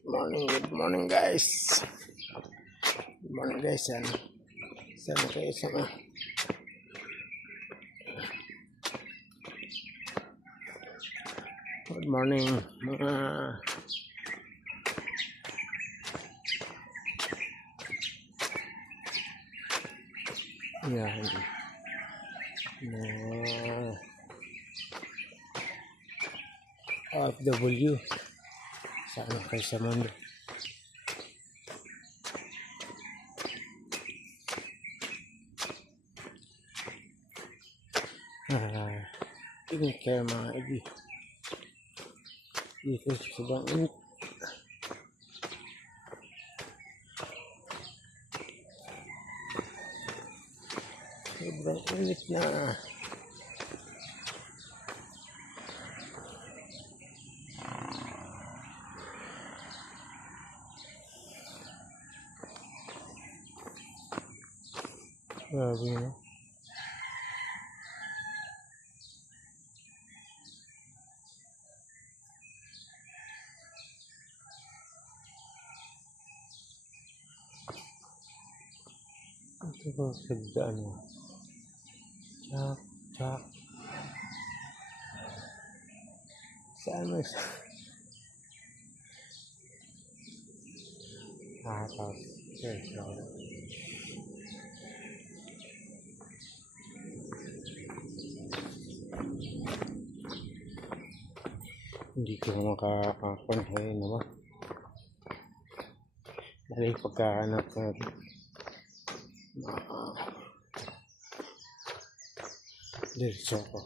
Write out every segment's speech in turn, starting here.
Good morning guys. Good morning guys. Yan. Sana kayo sama. Good morning mga yan. OFW. Sana kayo sa mundo. Tingin kayo mga ibi. Dito sobrang init. Sobrang init na. Grabe na. Ito ba sagdaan mo? Chak, chak. Saan mo siya? Tapos, hindi ko makakakontrol naman. Dahil pagkahanap natin. Diretso ko.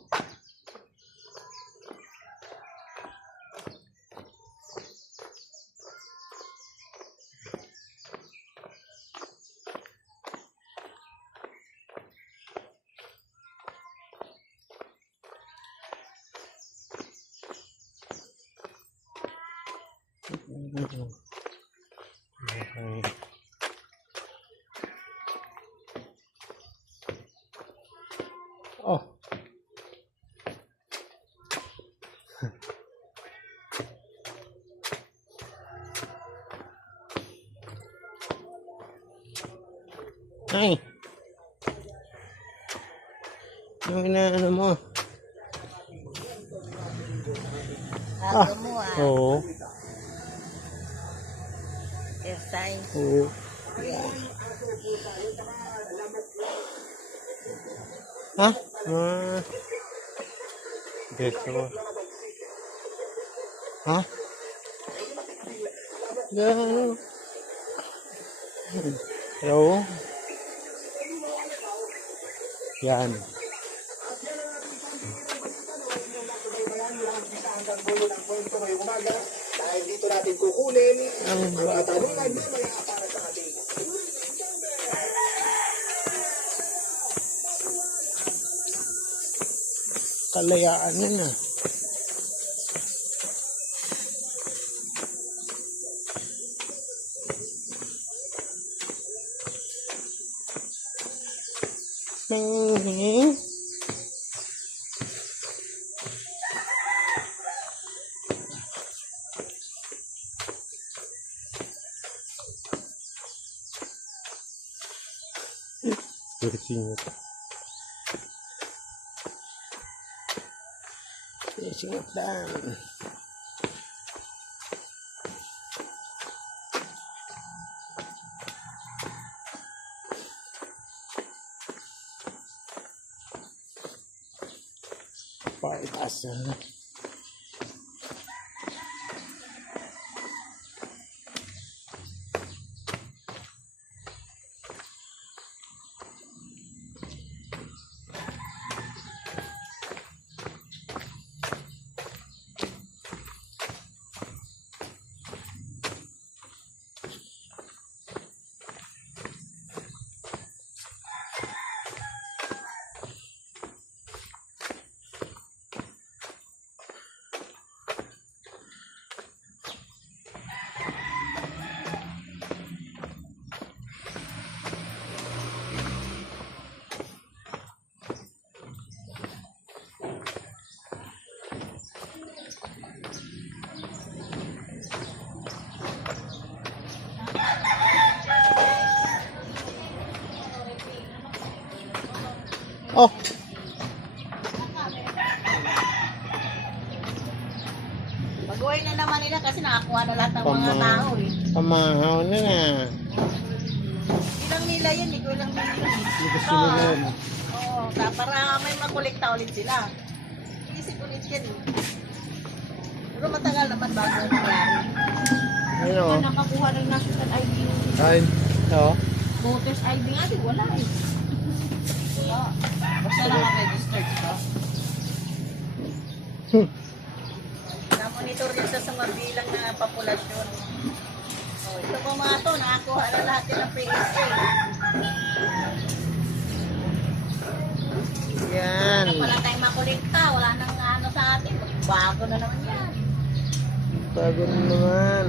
Okay. Oh. Ay. Yung inaano mo? Bago mo Oo. Exercise. Oo. Ha? Gusto ko. Ha? Gano'n. Hello? Yan. Dahil dito natin kukunin ang mga tanungan na mga para sa ating Kalayaan na na. Singit. Singit dan. Paitas. Oh, Mag-uwi na naman nila kasi nakakuha na lahat ng mga tao eh. pamahaw na na. Ilang nila yun, ikaw lang nila yun. Hindi gusto nila yun. Oo, para may makolekta ulit sila. Isip ulit yan eh. Pero matagal naman bago nangyari. Ano? Nakakuha ng national ID. Ay, ito. Voters ID nga, di wala eh. Wala. Basta naka-registered ka. Na-monitor yun sa mabilang na populasyon. Oh, ito po mga to, nakakuha na lahat yun ng PSA. Yan. Wala tayong makolekta, wala nang ano sa atin. Bago na naman yan. Bago na naman.